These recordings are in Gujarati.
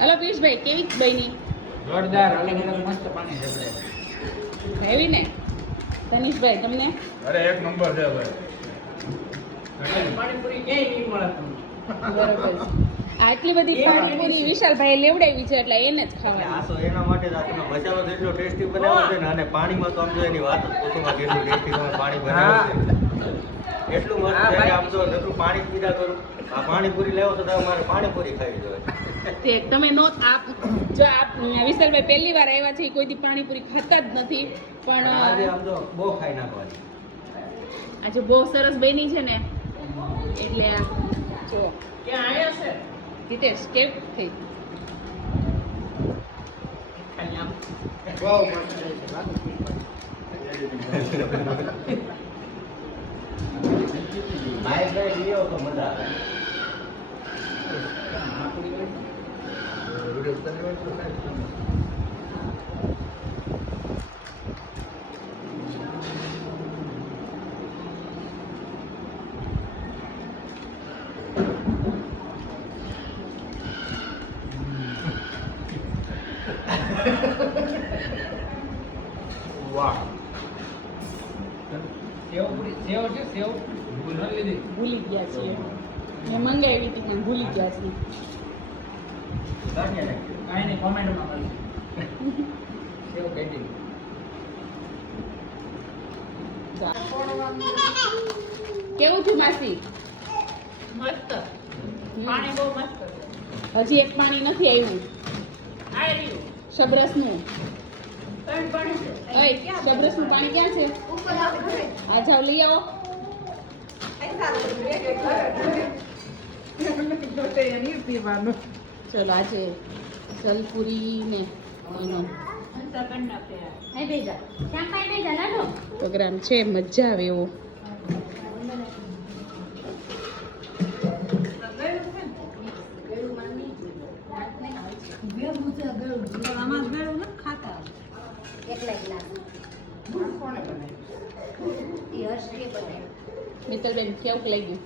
હલો પિયુષભાઈ, કેવી બની? જોરદાર, અલગ અલગ મસ્ત પાણી છે. એવી ને તનિષભાઈ તમને? અરે એક નંબર છે ભાઈ. પાણીપુરી ક્યાંય નહીં મળે તમને. બરોબર. આટલી બધી પાણીપુરી વિશાલભાઈ લેવડાવી છે એટલે એને જ ખાવાની. આ તો એના માટે જ આ તમે મસાલો જેટલો ટેસ્ટી બનાવ્યો છે ને, અને પાણીમાં તો આમ જો એની વાત જ પૂછો માં કેટલું ટેસ્ટી તમે પાણી બનાવ્યું છે. એટલું મસ્ત છે કે આમ જો જેટલું પાણી પીધા કરું, આ પાણીપુરી લેવો તો તમે મારે પાણીપુરી ખાવી જોઈએ. તે તમે નો આપ જો આપ વિશાલભાઈ પહેલી વાર આવ્યા છે, કોઈ દી પાણીપુરી ખાતા જ નથી, પણ આજે આમ તો બહુ ખાઈ નાખવાની. આજે બહુ સરસ બની છે ને એટલે જો ક્યાં આયા છે? જીતેશ કેવું થઈ? ખાલી આમ. બહુ મસ્ત છે. ભાઈ ભાઈ લીઓ તો મજા આવે. વાહ. સેવપુરી સેવ છે સેવ ભૂલી લીધી. ભૂલી ગયા છીએ. મેં મંગાવી હતી પણ ભૂલી ગયા છીએ. કાંઈ નહીં, કોમેન્ટમાં મળશે. સેવ કેટી. કેવું થયું માસી? મસ્ત પાણી બહુ મસ્ત છે. હજી એક પાણી નથી આવ્યું આ રહ્યું શબરસનું. ત્રણ પાણી છે. ઓય શબરસનું પાણી ક્યાં છે? આ જાવ લઈ આવો. ચલો આજે જલપુરી ને એનો પ્રોગ્રામ છે, મજા આવે એવો. મિત્તલબેન કેવું લાગ્યું?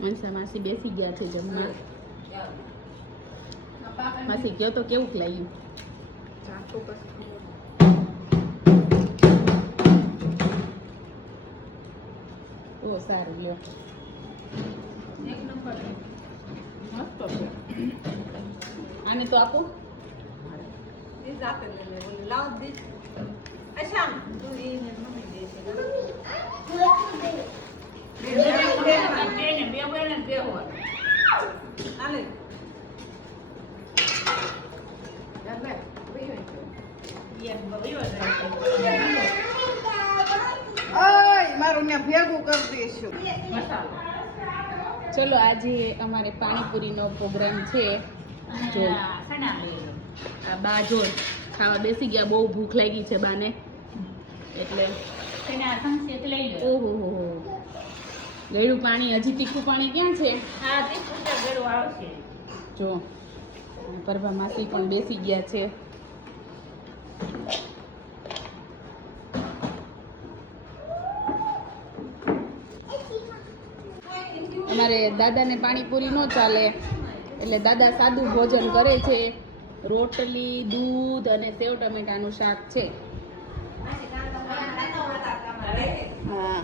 મનસા માસી બેસી ગયા છે જમવા. માસી કયો તો કેવું લાગ્યું? ઓ સારું લ્યો. એક નંબર મસ્ત છે. આને તો આપો. એ જાતે લઈ લે બોલે લાવ દે. અચ્છા તું એને મમ્મી દે છે. બે બોલે બે હોય. આલે ચલો આજે અમારે પાણીપુરીનો પ્રોગ્રામ છે. જો આ બા જો ખાવા બેસી ગયા, બહુ ભૂખ લાગી છે બાને એટલે. ઓહો હો ગળ્યું પાણી, હજી તીખું પાણી ક્યાં છે? હા તે પૂછા ગળું આવશે. જો પરભા માસી પણ બેસી ગયા છે. અમારે દાદાને પાણીપુરી ન ચાલે એટલે દાદા સાદું ભોજન કરે છે. રોટલી, દૂધ અને સેવ ટમેટાનું શાક છે. હા